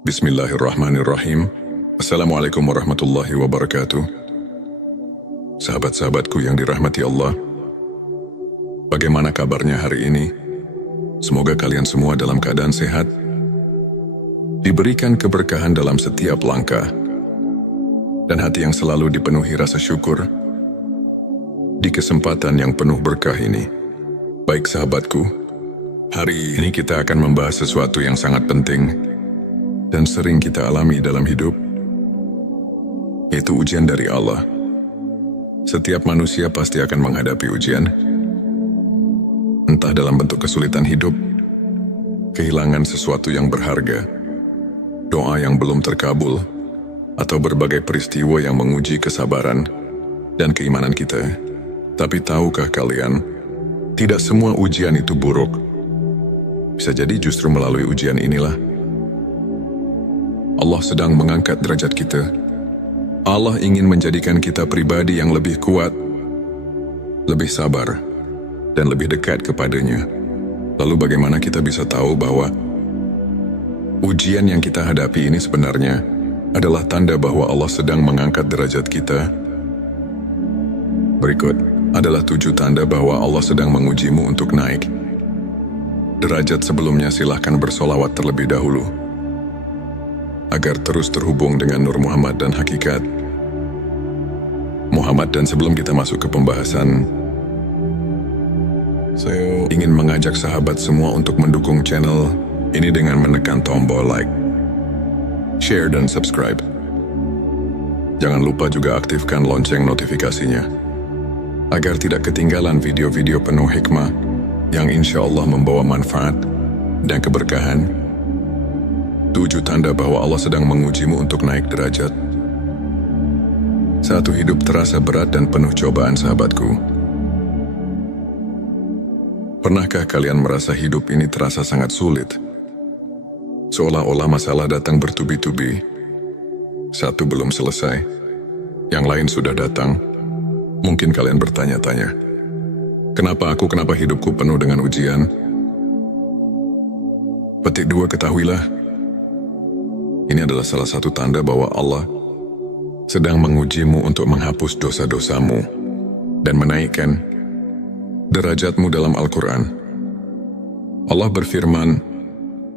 Bismillahirrahmanirrahim. Assalamualaikum warahmatullahi wabarakatuh. Sahabat-sahabatku yang dirahmati Allah, bagaimana kabarnya hari ini? Semoga kalian semua dalam keadaan sehat, diberikan keberkahan dalam setiap langkah, dan hati yang selalu dipenuhi rasa syukur di kesempatan yang penuh berkah ini. Baik sahabatku, hari ini kita akan membahas sesuatu yang sangat penting dan sering kita alami dalam hidup, yaitu ujian dari Allah. Setiap manusia pasti akan menghadapi ujian, entah dalam bentuk kesulitan hidup, kehilangan sesuatu yang berharga, doa yang belum terkabul, atau berbagai peristiwa yang menguji kesabaran dan keimanan kita. Tapi tahukah kalian, tidak semua ujian itu buruk. Bisa jadi justru melalui ujian inilah Allah sedang mengangkat derajat kita. Allah ingin menjadikan kita pribadi yang lebih kuat, lebih sabar, dan lebih dekat kepadanya. Lalu bagaimana kita bisa tahu bahwa ujian yang kita hadapi ini sebenarnya adalah tanda bahwa Allah sedang mengangkat derajat kita? Berikut adalah 7 tanda bahwa Allah sedang mengujimu untuk naik derajat. Sebelumnya silahkan bersolawat terlebih dahulu agar terus terhubung dengan Nur Muhammad dan hakikat Muhammad. Dan sebelum kita masuk ke pembahasan, saya ingin mengajak sahabat semua untuk mendukung channel ini dengan menekan tombol like, share, dan subscribe. Jangan lupa juga aktifkan lonceng notifikasinya agar tidak ketinggalan video-video penuh hikmah yang insya Allah membawa manfaat dan keberkahan. 7 tanda bahwa Allah sedang mengujimu untuk naik derajat. 1. Hidup terasa berat dan penuh cobaan. Sahabatku, pernahkah kalian merasa hidup ini terasa sangat sulit? Seolah-olah masalah datang bertubi-tubi. Satu belum selesai, yang lain sudah datang. Mungkin kalian bertanya-tanya, kenapa hidupku penuh dengan ujian? Petik 2, ketahuilah, ini adalah salah satu tanda bahwa Allah sedang mengujimu untuk menghapus dosa-dosamu dan menaikkan derajatmu. Dalam Al-Quran, Allah berfirman,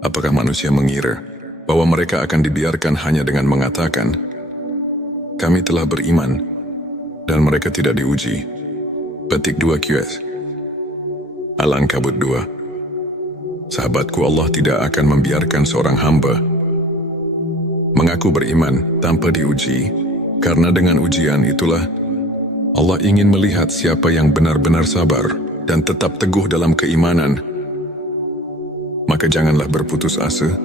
apakah manusia mengira bahwa mereka akan dibiarkan hanya dengan mengatakan, kami telah beriman, dan mereka tidak diuji? Petik 2 QS Al-Ankabut 2. Sahabatku, Allah tidak akan membiarkan seorang hamba mengaku beriman tanpa diuji, karena dengan ujian itulah Allah ingin melihat siapa yang benar-benar sabar dan tetap teguh dalam keimanan. Maka janganlah berputus asa.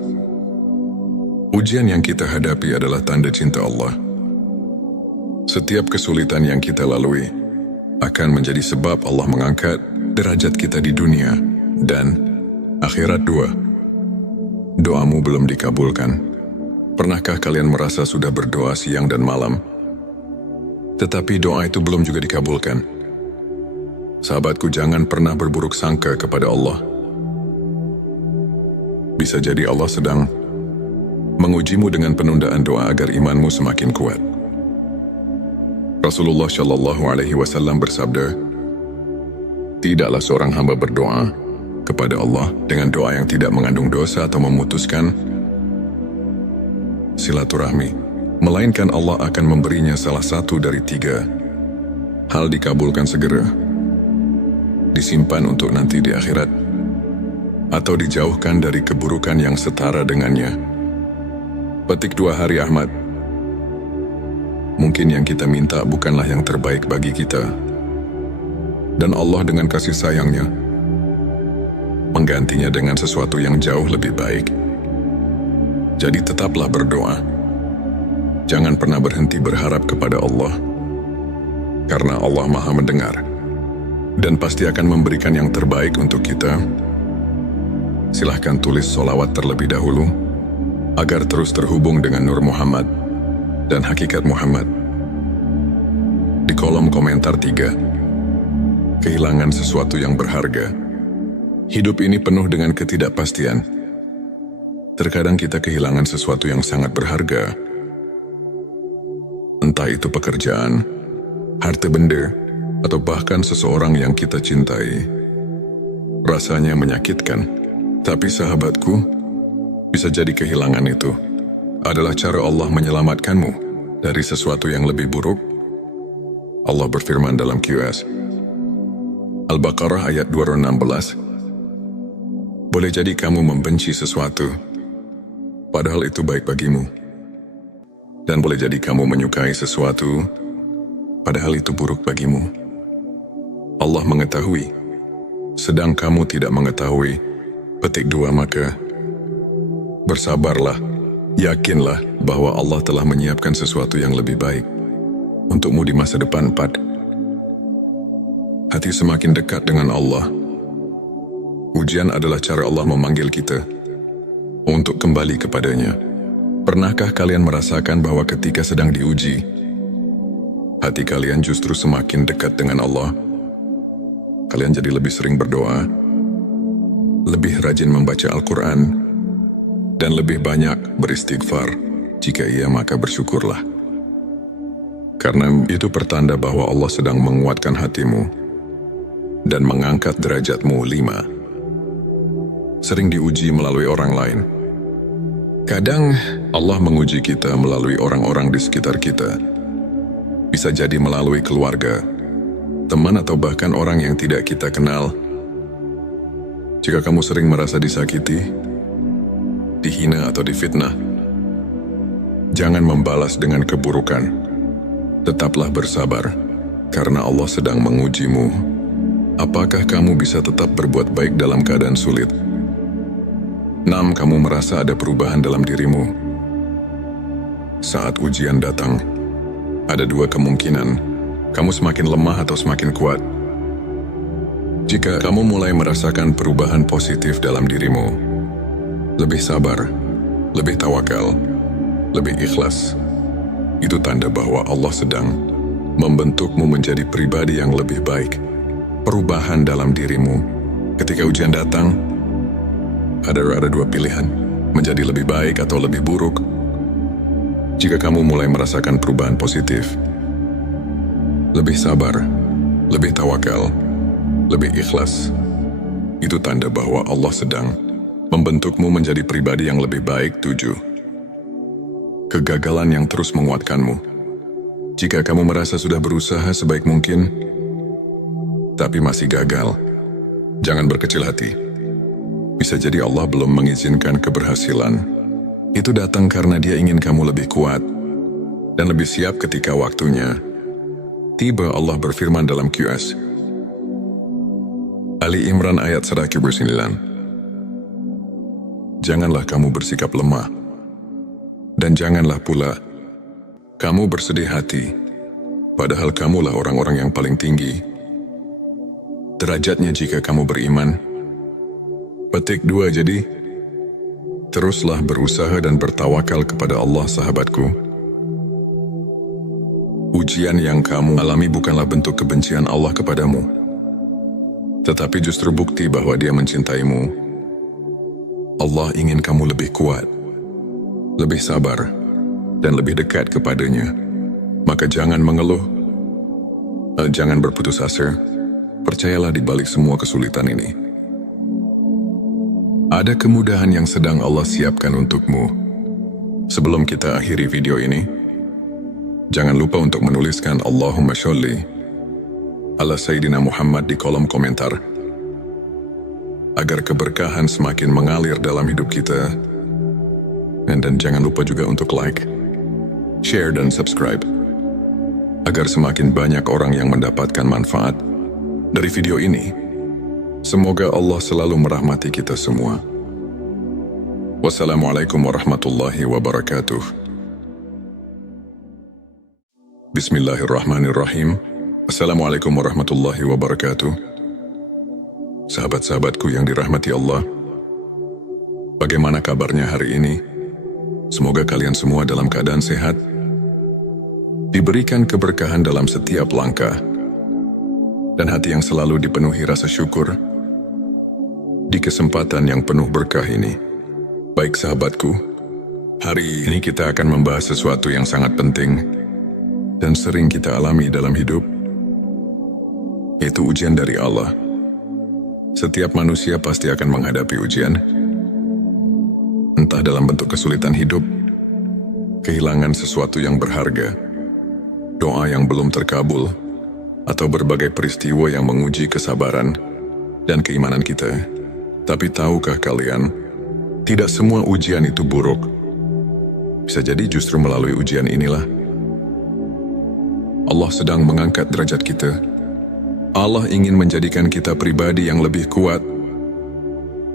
Ujian yang kita hadapi adalah tanda cinta Allah. Setiap kesulitan yang kita lalui akan menjadi sebab Allah mengangkat derajat kita di dunia dan akhirat. 2. Doamu belum dikabulkan. Pernahkah kalian merasa sudah berdoa siang dan malam, tetapi doa itu belum juga dikabulkan? Sahabatku, jangan pernah berburuk sangka kepada Allah. Bisa jadi Allah sedang mengujimu dengan penundaan doa agar imanmu semakin kuat. Rasulullah Shallallahu Alaihi Wasallam bersabda, tidaklah seorang hamba berdoa kepada Allah dengan doa yang tidak mengandung dosa atau memutuskan silaturahmi, melainkan Allah akan memberinya salah satu dari 3 hal: dikabulkan segera, disimpan untuk nanti di akhirat, atau dijauhkan dari keburukan yang setara dengannya. Petik 2 Hari Ahmad. Mungkin yang kita minta bukanlah yang terbaik bagi kita, dan Allah dengan kasih sayangnya menggantinya dengan sesuatu yang jauh lebih baik. Jadi tetaplah berdoa. Jangan pernah berhenti berharap kepada Allah, karena Allah Maha mendengar dan pasti akan memberikan yang terbaik untuk kita. Silahkan tulis solawat terlebih dahulu agar terus terhubung dengan Nur Muhammad dan hakikat Muhammad. Di kolom komentar 3. Kehilangan sesuatu yang berharga. Hidup ini penuh dengan ketidakpastian. Terkadang kita kehilangan sesuatu yang sangat berharga. Entah itu pekerjaan, harta benda, atau bahkan seseorang yang kita cintai. Rasanya menyakitkan, tapi sahabatku, bisa jadi kehilangan itu adalah cara Allah menyelamatkanmu dari sesuatu yang lebih buruk. Allah berfirman dalam QS Al-Baqarah ayat 216, boleh jadi kamu membenci sesuatu, padahal itu baik bagimu. Dan boleh jadi kamu menyukai sesuatu, padahal itu buruk bagimu. Allah mengetahui, sedang kamu tidak mengetahui. Petik 2, maka bersabarlah, yakinlah bahwa Allah telah menyiapkan sesuatu yang lebih baik untukmu di masa depan. 4. Hati semakin dekat dengan Allah. Ujian adalah cara Allah memanggil kita untuk kembali kepadanya. Pernahkah kalian merasakan bahwa ketika sedang diuji, hati kalian justru semakin dekat dengan Allah? Kalian jadi lebih sering berdoa, lebih rajin membaca Al-Quran, dan lebih banyak beristighfar. Jika iya, maka bersyukurlah. Karena itu pertanda bahwa Allah sedang menguatkan hatimu dan mengangkat derajatmu. 5. Sering diuji melalui orang lain. Kadang Allah menguji kita melalui orang-orang di sekitar kita. Bisa jadi melalui keluarga, teman, atau bahkan orang yang tidak kita kenal. Jika kamu sering merasa disakiti, dihina, atau difitnah, jangan membalas dengan keburukan. Tetaplah bersabar, karena Allah sedang mengujimu. Apakah kamu bisa tetap berbuat baik dalam keadaan sulit? 6. Kamu merasa ada perubahan dalam dirimu. Saat ujian datang, ada dua kemungkinan. Kamu semakin lemah atau semakin kuat. Jika kamu mulai merasakan perubahan positif dalam dirimu, lebih sabar, lebih tawakal, lebih ikhlas, itu tanda bahwa Allah sedang membentukmu menjadi pribadi yang lebih baik. Perubahan dalam dirimu. Ketika ujian datang, ada dua pilihan, menjadi lebih baik atau lebih buruk. Jika kamu mulai merasakan perubahan positif, lebih sabar, lebih tawakal, lebih ikhlas, itu tanda bahwa Allah sedang membentukmu menjadi pribadi yang lebih baik. 7. Kegagalan yang terus menguatkanmu. Jika kamu merasa sudah berusaha sebaik mungkin, tapi masih gagal, jangan berkecil hati. Bisa jadi Allah belum mengizinkan keberhasilan. Itu datang karena Dia ingin kamu lebih kuat dan lebih siap ketika waktunya tiba. Allah berfirman dalam QS Ali Imran ayat 109, janganlah kamu bersikap lemah, dan janganlah pula kamu bersedih hati, padahal kamulah orang-orang yang paling tinggi derajatnya jika kamu beriman. Petik 2. Jadi, teruslah berusaha dan bertawakal kepada Allah, sahabatku. Ujian yang kamu alami bukanlah bentuk kebencian Allah kepadamu, tetapi justru bukti bahwa Dia mencintaimu. Allah ingin kamu lebih kuat, lebih sabar, dan lebih dekat kepadanya. Maka jangan mengeluh, jangan berputus asa. Percayalah di balik semua kesulitan ini, ada kemudahan yang sedang Allah siapkan untukmu. Sebelum kita akhiri video ini, jangan lupa untuk menuliskan Allahumma sholli ala Sayyidina Muhammad di kolom komentar, agar keberkahan semakin mengalir dalam hidup kita. Dan jangan lupa juga untuk like, share, dan subscribe, agar semakin banyak orang yang mendapatkan manfaat dari video ini. Semoga Allah selalu merahmati kita semua. Wassalamualaikum warahmatullahi wabarakatuh. Bismillahirrahmanirrahim. Assalamualaikum warahmatullahi wabarakatuh. Sahabat-sahabatku yang dirahmati Allah, bagaimana kabarnya hari ini? Semoga kalian semua dalam keadaan sehat, diberikan keberkahan dalam setiap langkah, dan hati yang selalu dipenuhi rasa syukur di kesempatan yang penuh berkah ini. Baik sahabatku, hari ini kita akan membahas sesuatu yang sangat penting dan sering kita alami dalam hidup, yaitu ujian dari Allah. Setiap manusia pasti akan menghadapi ujian, entah dalam bentuk kesulitan hidup, kehilangan sesuatu yang berharga, doa yang belum terkabul, atau berbagai peristiwa yang menguji kesabaran dan keimanan kita. Tapi tahukah kalian, tidak semua ujian itu buruk. Bisa jadi justru melalui ujian inilah Allah sedang mengangkat derajat kita. Allah ingin menjadikan kita pribadi yang lebih kuat,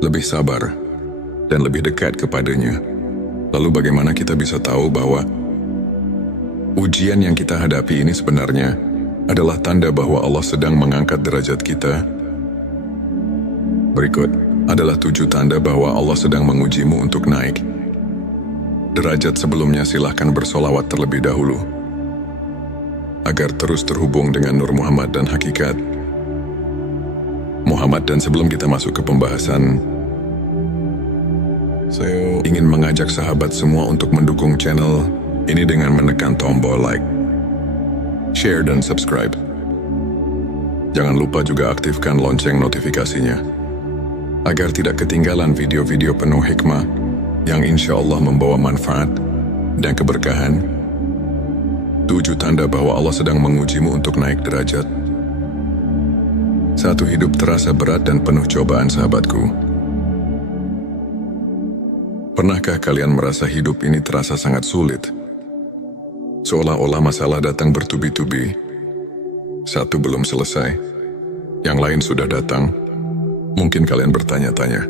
lebih sabar, dan lebih dekat kepadanya. Lalu bagaimana kita bisa tahu bahwa ujian yang kita hadapi ini sebenarnya adalah tanda bahwa Allah sedang mengangkat derajat kita? Berikut adalah 7 tanda bahwa Allah sedang mengujimu untuk naik derajat. Sebelumnya silahkan bersolawat terlebih dahulu, agar terus terhubung dengan Nur Muhammad dan hakikat Muhammad. Dan sebelum kita masuk ke pembahasan, saya ingin mengajak sahabat semua untuk mendukung channel ini dengan menekan tombol like, share, dan subscribe. Jangan lupa juga aktifkan lonceng notifikasinya, agar tidak ketinggalan video-video penuh hikmah yang insya Allah membawa manfaat dan keberkahan. 7 tanda bahwa Allah sedang mengujimu untuk naik derajat. 1. Hidup terasa berat dan penuh cobaan. Sahabatku, pernahkah kalian merasa hidup ini terasa sangat sulit? Seolah-olah masalah datang bertubi-tubi. Satu belum selesai, yang lain sudah datang. Mungkin kalian bertanya-tanya,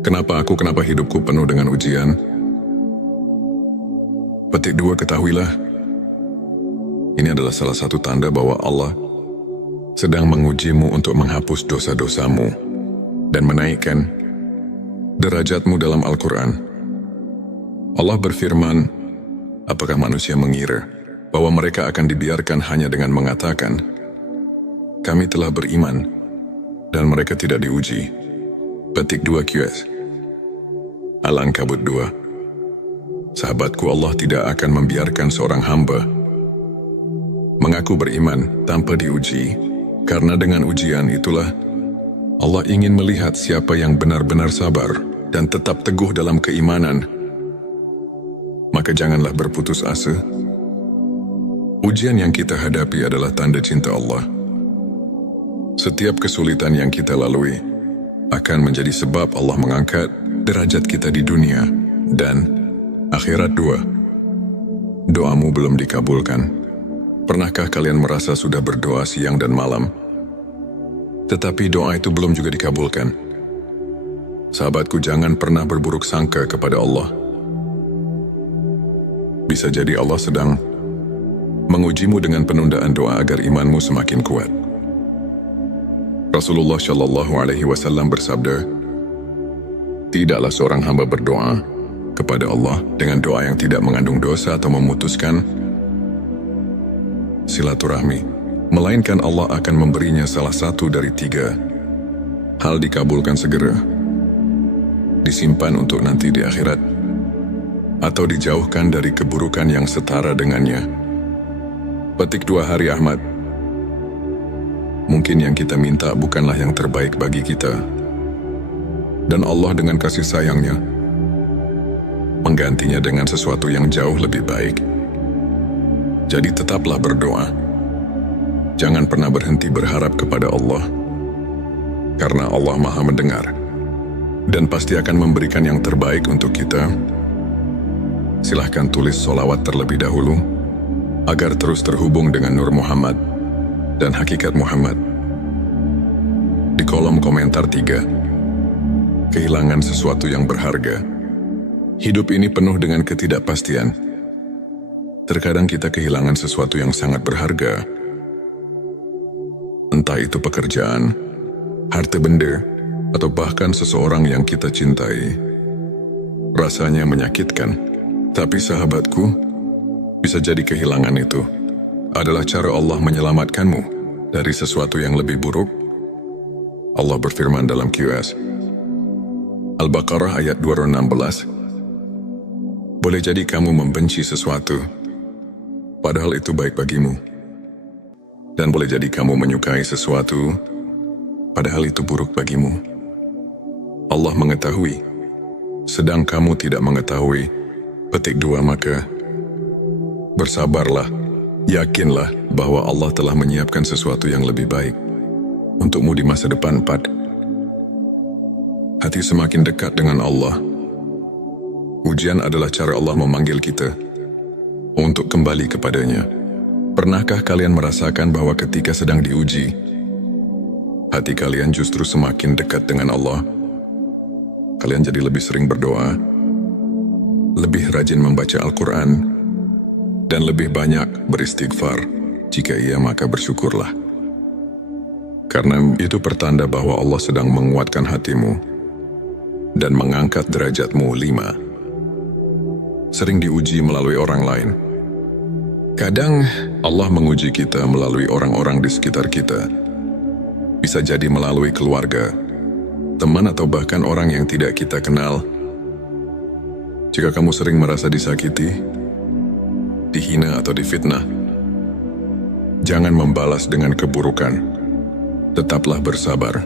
kenapa hidupku penuh dengan ujian? Petik 2, ketahuilah, ini adalah salah satu tanda bahwa Allah sedang mengujimu untuk menghapus dosa-dosamu dan menaikkan derajatmu. Dalam Al-Quran, Allah berfirman, apakah manusia mengira bahwa mereka akan dibiarkan hanya dengan mengatakan, kami telah beriman, dan mereka tidak diuji? Petik 2 QS Al-Ankabut 2. Sahabatku, Allah tidak akan membiarkan seorang hamba mengaku beriman tanpa diuji, karena dengan ujian itulah Allah ingin melihat siapa yang benar-benar sabar dan tetap teguh dalam keimanan. Maka janganlah berputus asa. Ujian yang kita hadapi adalah tanda cinta Allah. Setiap kesulitan yang kita lalui akan menjadi sebab Allah mengangkat derajat kita di dunia dan akhirat. 2. Doamu belum dikabulkan. Pernahkah kalian merasa sudah berdoa siang dan malam, tetapi doa itu belum juga dikabulkan? Sahabatku, jangan pernah berburuk sangka kepada Allah. Bisa jadi Allah sedang mengujimu dengan penundaan doa agar imanmu semakin kuat. Rasulullah Shallallahu Alaihi Wasallam bersabda, tidaklah seorang hamba berdoa kepada Allah dengan doa yang tidak mengandung dosa atau memutuskan silaturahmi, melainkan Allah akan memberinya salah satu dari 3 hal: dikabulkan segera, disimpan untuk nanti di akhirat, atau dijauhkan dari keburukan yang setara dengannya. Petik 2 Hari Ahmad. Mungkin yang kita minta bukanlah yang terbaik bagi kita, dan Allah dengan kasih sayangnya menggantinya dengan sesuatu yang jauh lebih baik. Jadi tetaplah berdoa. Jangan pernah berhenti berharap kepada Allah, karena Allah Maha mendengar dan pasti akan memberikan yang terbaik untuk kita. Silahkan tulis solawat terlebih dahulu, agar terus terhubung dengan Nur Muhammad dan hakikat Muhammad. Di kolom komentar 3. Kehilangan sesuatu yang berharga. Hidup ini penuh dengan ketidakpastian. Terkadang kita kehilangan sesuatu yang sangat berharga. Entah itu pekerjaan, harta benda, atau bahkan seseorang yang kita cintai. Rasanya menyakitkan, tapi sahabatku, bisa jadi kehilangan itu adalah cara Allah menyelamatkanmu dari sesuatu yang lebih buruk. Allah berfirman dalam QS Al-Baqarah ayat 216. Boleh jadi kamu membenci sesuatu, padahal itu baik bagimu. Dan boleh jadi kamu menyukai sesuatu, padahal itu buruk bagimu. Allah mengetahui, sedang kamu tidak mengetahui. Petik 2, maka bersabarlah, yakinlah bahwa Allah telah menyiapkan sesuatu yang lebih baik untukmu di masa depan. 4. Hati semakin dekat dengan Allah. Ujian adalah cara Allah memanggil kita untuk kembali kepadanya. Pernahkah kalian merasakan bahwa ketika sedang diuji, hati kalian justru semakin dekat dengan Allah? Kalian jadi lebih sering berdoa, lebih rajin membaca Al-Quran, dan lebih banyak beristighfar. Jika iya, maka bersyukurlah. Karena itu pertanda bahwa Allah sedang menguatkan hatimu dan mengangkat derajatmu. 5. Sering diuji melalui orang lain. Kadang Allah menguji kita melalui orang-orang di sekitar kita. Bisa jadi melalui keluarga, teman, atau bahkan orang yang tidak kita kenal. Jika kamu sering merasa disakiti, dihina, atau difitnah, jangan membalas dengan keburukan. Tetaplah bersabar,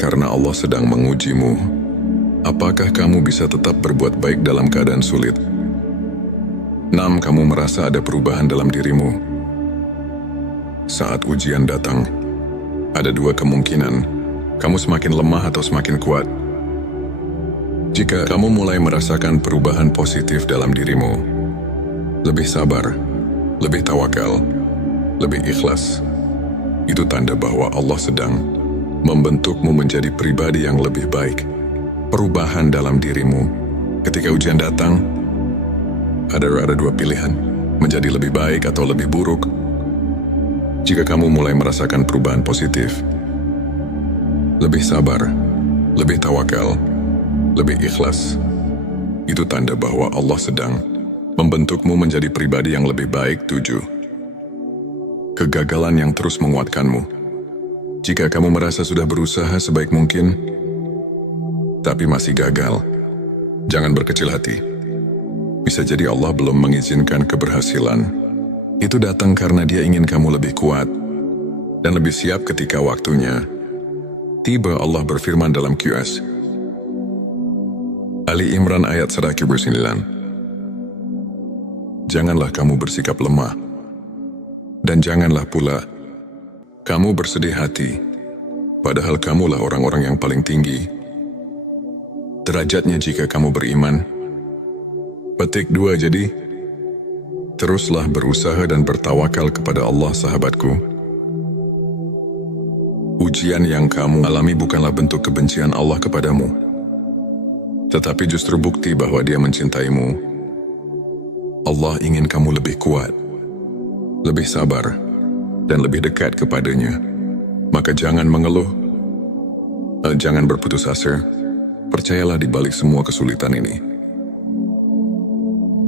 karena Allah sedang mengujimu. Apakah kamu bisa tetap berbuat baik dalam keadaan sulit? 6. Kamu merasa ada perubahan dalam dirimu. Saat ujian datang, ada 2 kemungkinan. Kamu semakin lemah atau semakin kuat. Jika kamu mulai merasakan perubahan positif dalam dirimu, lebih sabar, lebih tawakal, lebih ikhlas, itu tanda bahwa Allah sedang membentukmu menjadi pribadi yang lebih baik. Perubahan dalam dirimu. Ketika ujian datang, ada 2 pilihan, menjadi lebih baik atau lebih buruk. Jika kamu mulai merasakan perubahan positif, lebih sabar, lebih tawakal, lebih ikhlas, itu tanda bahwa Allah sedang membentukmu menjadi pribadi yang lebih baik. 7. Kegagalan yang terus menguatkanmu. Jika kamu merasa sudah berusaha sebaik mungkin, tapi masih gagal, jangan berkecil hati. Bisa jadi Allah belum mengizinkan keberhasilan. Itu datang karena Dia ingin kamu lebih kuat dan lebih siap ketika waktunya tiba. Allah berfirman dalam QS Ali Imran ayat 109. Janganlah kamu bersikap lemah, dan janganlah pula kamu bersedih hati, padahal kamulah orang-orang yang paling tinggi derajatnya jika kamu beriman. Petik 2. Jadi, teruslah berusaha dan bertawakal kepada Allah, sahabatku. Ujian yang kamu alami bukanlah bentuk kebencian Allah kepadamu, tetapi justru bukti bahwa Dia mencintaimu. Allah ingin kamu lebih kuat, lebih sabar, dan lebih dekat kepadanya. Maka jangan mengeluh, jangan berputus asa. Percayalah di balik semua kesulitan ini,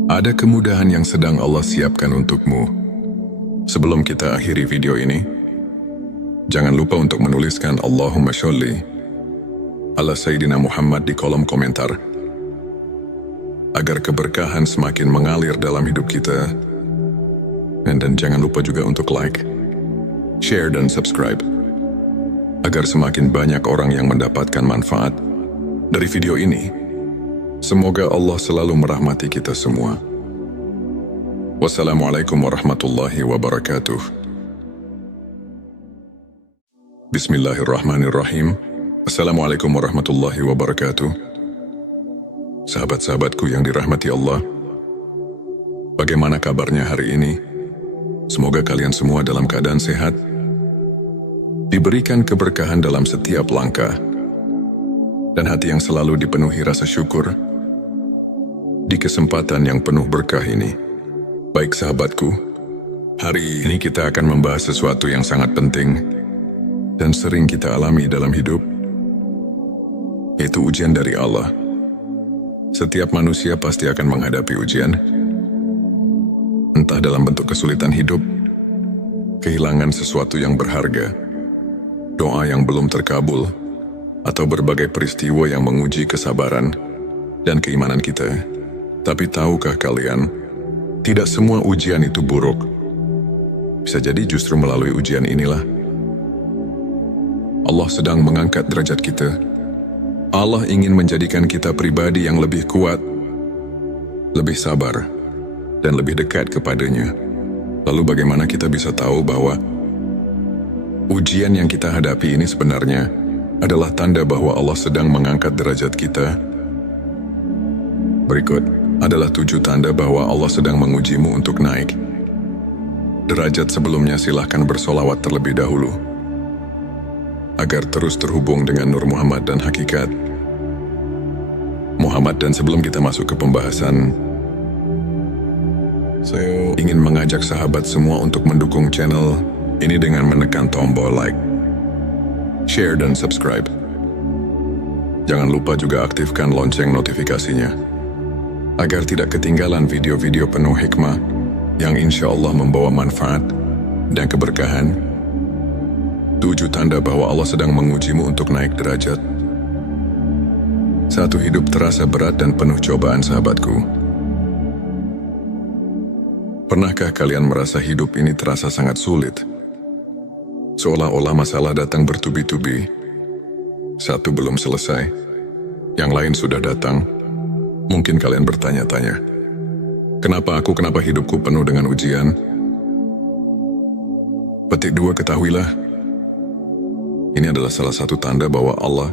ada kemudahan yang sedang Allah siapkan untukmu. Sebelum kita akhiri video ini, jangan lupa untuk menuliskan Allahumma sholli ala Sayyidina Muhammad di kolom komentar, agar keberkahan semakin mengalir dalam hidup kita. Dan jangan lupa juga untuk like, share, dan subscribe, agar semakin banyak orang yang mendapatkan manfaat dari video ini. Semoga Allah selalu merahmati kita semua. Wassalamualaikum warahmatullahi wabarakatuh. Bismillahirrahmanirrahim. Assalamualaikum warahmatullahi wabarakatuh. Sahabat-sahabatku yang dirahmati Allah, bagaimana kabarnya hari ini? Semoga kalian semua dalam keadaan sehat, diberikan keberkahan dalam setiap langkah, dan hati yang selalu dipenuhi rasa syukur di kesempatan yang penuh berkah ini. Baik sahabatku, hari ini kita akan membahas sesuatu yang sangat penting dan sering kita alami dalam hidup, yaitu ujian dari Allah. Setiap manusia pasti akan menghadapi ujian, entah dalam bentuk kesulitan hidup, kehilangan sesuatu yang berharga, doa yang belum terkabul, atau berbagai peristiwa yang menguji kesabaran dan keimanan kita. Tapi tahukah kalian, tidak semua ujian itu buruk. Bisa jadi justru melalui ujian inilah Allah sedang mengangkat derajat kita. Allah ingin menjadikan kita pribadi yang lebih kuat, lebih sabar, dan lebih dekat kepadanya. Lalu bagaimana kita bisa tahu bahwa ujian yang kita hadapi ini sebenarnya adalah tanda bahwa Allah sedang mengangkat derajat kita? Berikut adalah 7 tanda bahwa Allah sedang mengujimu untuk naik derajat. Sebelumnya silahkan bersolawat terlebih dahulu agar terus terhubung dengan Nur Muhammad dan hakikat Muhammad. Dan sebelum kita masuk ke pembahasan, saya ingin mengajak sahabat semua untuk mendukung channel ini dengan menekan tombol like, share, dan subscribe. Jangan lupa juga aktifkan lonceng notifikasinya agar tidak ketinggalan video-video penuh hikmah yang insya Allah membawa manfaat dan keberkahan. 7 tanda bahwa Allah sedang mengujimu untuk naik derajat. 1. Hidup terasa berat dan penuh cobaan. Sahabatku, pernahkah kalian merasa hidup ini terasa sangat sulit? Seolah-olah masalah datang bertubi-tubi. Satu belum selesai, yang lain sudah datang. Mungkin kalian bertanya-tanya, kenapa hidupku penuh dengan ujian? Petik 2, ketahuilah, ini adalah salah satu tanda bahwa Allah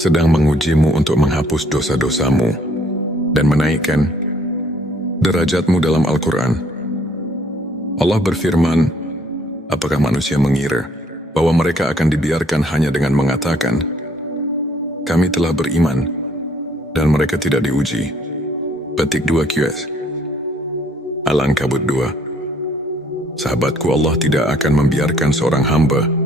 sedang mengujimu untuk menghapus dosa-dosamu dan menaikkan derajatmu. Dalam Al-Quran, Allah berfirman, apakah manusia mengira bahwa mereka akan dibiarkan hanya dengan mengatakan, kami telah beriman, dan mereka tidak diuji? Petik 2 QS Al-Ankabut 2. Sahabatku, Allah tidak akan membiarkan seorang hamba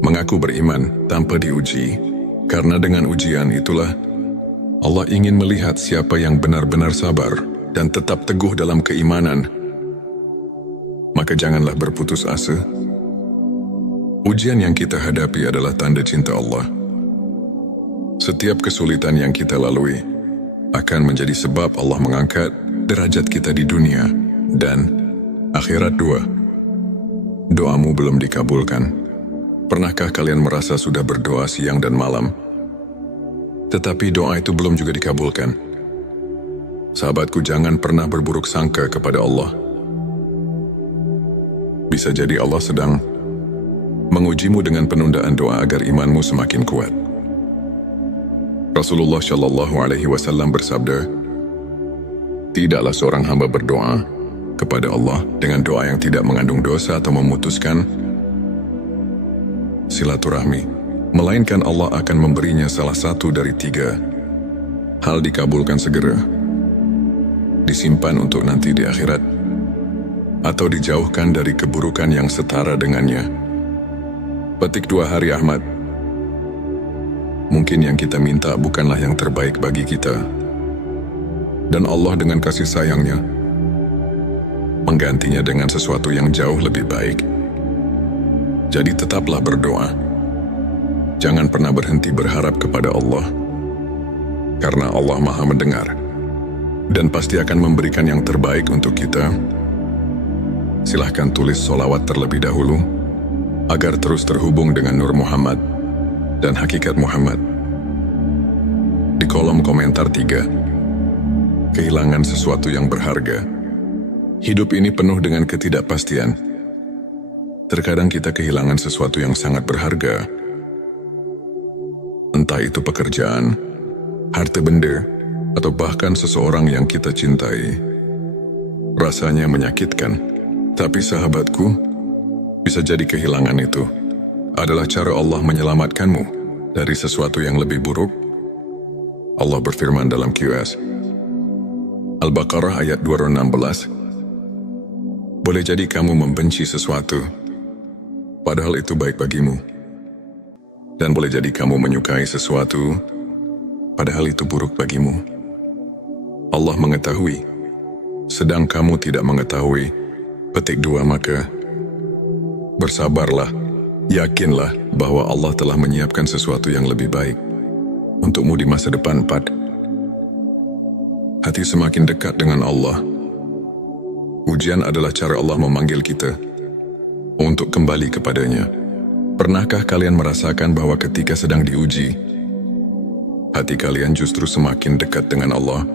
mengaku beriman tanpa diuji, karena dengan ujian itulah Allah ingin melihat siapa yang benar-benar sabar dan tetap teguh dalam keimanan. Maka janganlah berputus asa. Ujian yang kita hadapi adalah tanda cinta Allah. Setiap kesulitan yang kita lalui akan menjadi sebab Allah mengangkat derajat kita di dunia dan akhirat. 2. Doamu belum dikabulkan. Pernahkah kalian merasa sudah berdoa siang dan malam, tetapi doa itu belum juga dikabulkan? Sahabatku, jangan pernah berburuk sangka kepada Allah. Bisa jadi Allah sedang mengujimu dengan penundaan doa agar imanmu semakin kuat. Rasulullah Shallallahu Alaihi Wasallam bersabda, tidaklah seorang hamba berdoa kepada Allah dengan doa yang tidak mengandung dosa atau memutuskan silaturahmi, melainkan Allah akan memberinya salah satu dari 3 hal: dikabulkan segera, disimpan untuk nanti di akhirat, atau dijauhkan dari keburukan yang setara dengannya. Petik 2 Hari Ahmad. Mungkin yang kita minta bukanlah yang terbaik bagi kita, dan Allah dengan kasih sayangnya menggantinya dengan sesuatu yang jauh lebih baik. Jadi tetaplah berdoa. Jangan pernah berhenti berharap kepada Allah, karena Allah Maha mendengar dan pasti akan memberikan yang terbaik untuk kita. Silahkan tulis solawat terlebih dahulu agar terus terhubung dengan Nur Muhammad dan hakikat Muhammad. Di kolom komentar 3. Kehilangan sesuatu yang berharga. Hidup ini penuh dengan ketidakpastian. Terkadang kita kehilangan sesuatu yang sangat berharga. Entah itu pekerjaan, harta benda, atau bahkan seseorang yang kita cintai. Rasanya menyakitkan, tapi sahabatku, bisa jadi kehilangan itu adalah cara Allah menyelamatkanmu dari sesuatu yang lebih buruk. Allah berfirman dalam QS Al-Baqarah ayat 216, boleh jadi kamu membenci sesuatu, padahal itu baik bagimu. Dan boleh jadi kamu menyukai sesuatu, padahal itu buruk bagimu. Allah mengetahui, sedang kamu tidak mengetahui. Petik 2 Maka bersabarlah Yakinlah bahwa Allah telah menyiapkan sesuatu yang lebih baik untukmu di masa depan. 4. Hati semakin dekat dengan Allah. Ujian adalah cara Allah memanggil kita untuk kembali kepadanya. Pernahkah kalian merasakan bahwa ketika sedang diuji, hati kalian justru semakin dekat dengan Allah?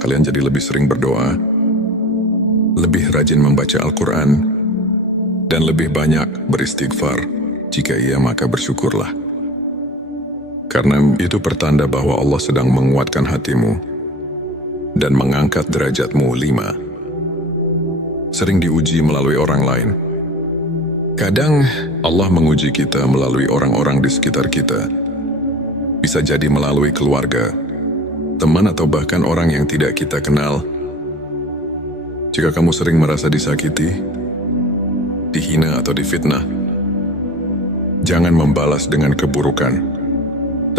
Kalian jadi lebih sering berdoa, lebih rajin membaca Al-Quran, dan lebih banyak beristighfar. Jika iya, maka bersyukurlah. Karena itu pertanda bahwa Allah sedang menguatkan hatimu dan mengangkat derajatmu. 5. Sering diuji melalui orang lain. Kadang Allah menguji kita melalui orang-orang di sekitar kita. Bisa jadi melalui keluarga, teman, atau bahkan orang yang tidak kita kenal. Jika kamu sering merasa disakiti, dihina, atau difitnah, jangan membalas dengan keburukan.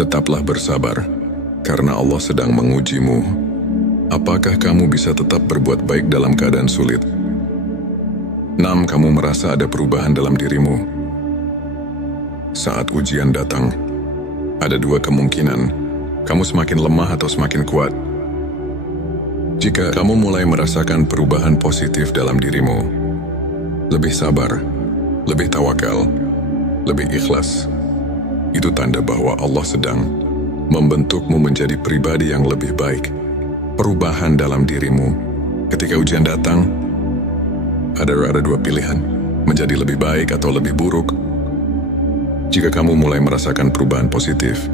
Tetaplah bersabar, karena Allah sedang mengujimu. Apakah kamu bisa tetap berbuat baik dalam keadaan sulit? 6. Kamu merasa ada perubahan dalam dirimu. Saat ujian datang, ada dua kemungkinan: kamu semakin lemah atau semakin kuat. Jika kamu mulai merasakan perubahan positif dalam dirimu, lebih sabar, lebih tawakal, lebih ikhlas, itu tanda bahwa Allah sedang membentukmu menjadi pribadi yang lebih baik. Perubahan dalam dirimu. Ketika ujian datang, ada dua pilihan: menjadi lebih baik atau lebih buruk. Jika kamu mulai merasakan perubahan positif,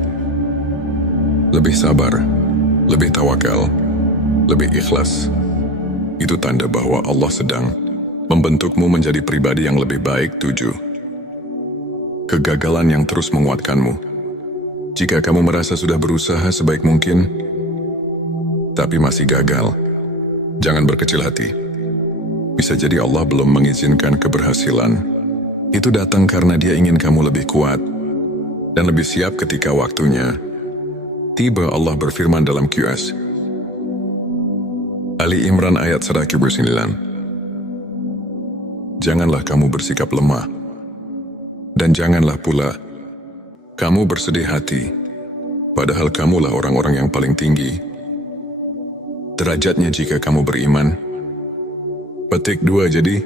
lebih sabar, lebih tawakal, lebih ikhlas, itu tanda bahwa Allah sedang membentukmu menjadi pribadi yang lebih baik. 7. Kegagalan yang terus menguatkanmu. Jika kamu merasa sudah berusaha sebaik mungkin, tapi masih gagal, jangan berkecil hati. Bisa jadi Allah belum mengizinkan keberhasilan. Itu datang karena Dia ingin kamu lebih kuat dan lebih siap ketika waktunya tiba. Allah berfirman dalam QS Ali Imran ayat 109. Janganlah kamu bersikap lemah, dan janganlah pula kamu bersedih hati, padahal kamulah orang-orang yang paling tinggi derajatnya jika kamu beriman. Petik 2. Jadi,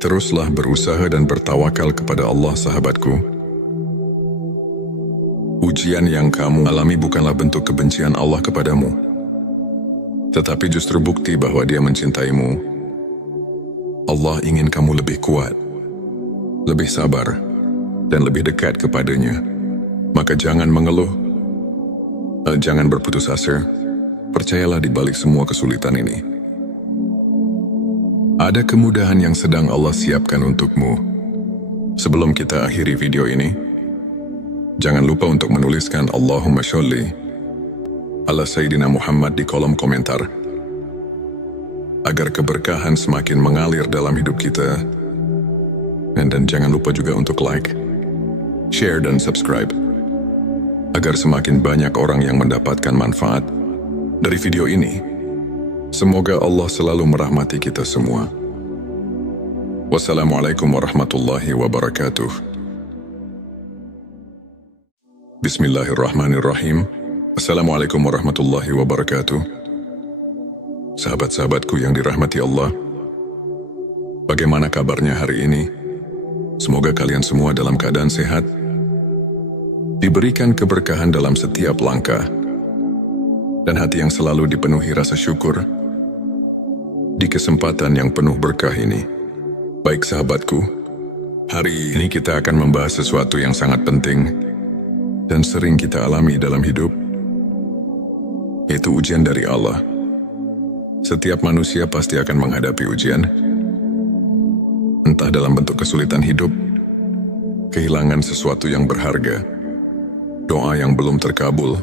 teruslah berusaha dan bertawakal kepada Allah, sahabatku. Ujian yang kamu alami bukanlah bentuk kebencian Allah kepadamu, tetapi justru bukti bahwa Dia mencintaimu. Allah ingin kamu lebih kuat, lebih sabar, dan lebih dekat kepadanya. Maka jangan mengeluh, jangan berputus asa. Percayalah di balik semua kesulitan ini, ada kemudahan yang sedang Allah siapkan untukmu. Sebelum kita akhiri video ini, jangan lupa untuk menuliskan Allahumma sholli ala Sayyidina Muhammad di kolom komentar, agar keberkahan semakin mengalir dalam hidup kita. Dan jangan lupa juga untuk like, share, dan subscribe, agar semakin banyak orang yang mendapatkan manfaat dari video ini. Semoga Allah selalu merahmati kita semua. Wassalamualaikum warahmatullahi wabarakatuh. Bismillahirrahmanirrahim. Assalamualaikum warahmatullahi wabarakatuh. Sahabat-sahabatku yang dirahmati Allah, bagaimana kabarnya hari ini? Semoga kalian semua dalam keadaan sehat, diberikan keberkahan dalam setiap langkah, dan hati yang selalu dipenuhi rasa syukur di kesempatan yang penuh berkah ini. Baik sahabatku, hari ini kita akan membahas sesuatu yang sangat penting dan sering kita alami dalam hidup, yaitu ujian dari Allah. Setiap manusia pasti akan menghadapi ujian, entah dalam bentuk kesulitan hidup, kehilangan sesuatu yang berharga, doa yang belum terkabul,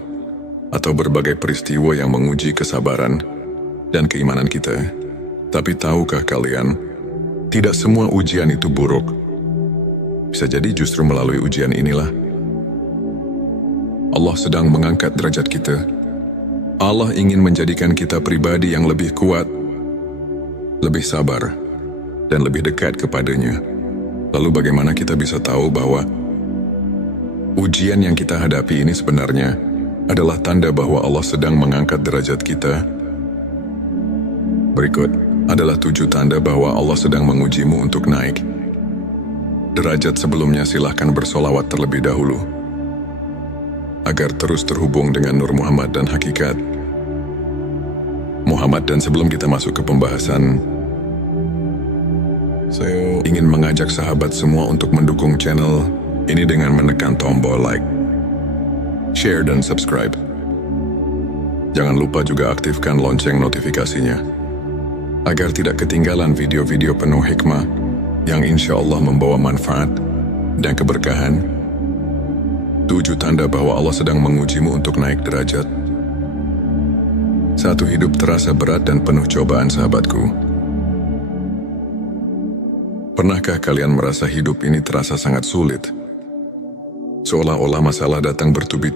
atau berbagai peristiwa yang menguji kesabaran dan keimanan kita. Tapi tahukah kalian, tidak semua ujian itu buruk. Bisa jadi justru melalui ujian inilah Allah sedang mengangkat derajat kita. Allah ingin menjadikan kita pribadi yang lebih kuat, lebih sabar, dan lebih dekat kepadanya. Lalu bagaimana kita bisa tahu bahwa ujian yang kita hadapi ini sebenarnya adalah tanda bahwa Allah sedang mengangkat derajat kita? Berikut adalah 7 tanda bahwa Allah sedang mengujimu untuk naik derajat. Sebelumnya silahkan bersolawat terlebih dahulu agar terus terhubung dengan Nur Muhammad dan Hakikat Muhammad. Dan sebelum kita masuk ke pembahasan, saya ingin mengajak sahabat semua untuk mendukung channel ini dengan menekan tombol like, share, dan subscribe. Jangan lupa juga aktifkan lonceng notifikasinya agar tidak ketinggalan video-video penuh hikmah yang insya Allah membawa manfaat dan keberkahan. 7 tanda bahwa Allah sedang mengujimu untuk naik derajat. 1. Hidup terasa berat dan penuh cobaan. Sahabatku, pernahkah kalian merasa hidup ini terasa sangat sulit? Seolah-olah masalah datang bertubi-tubi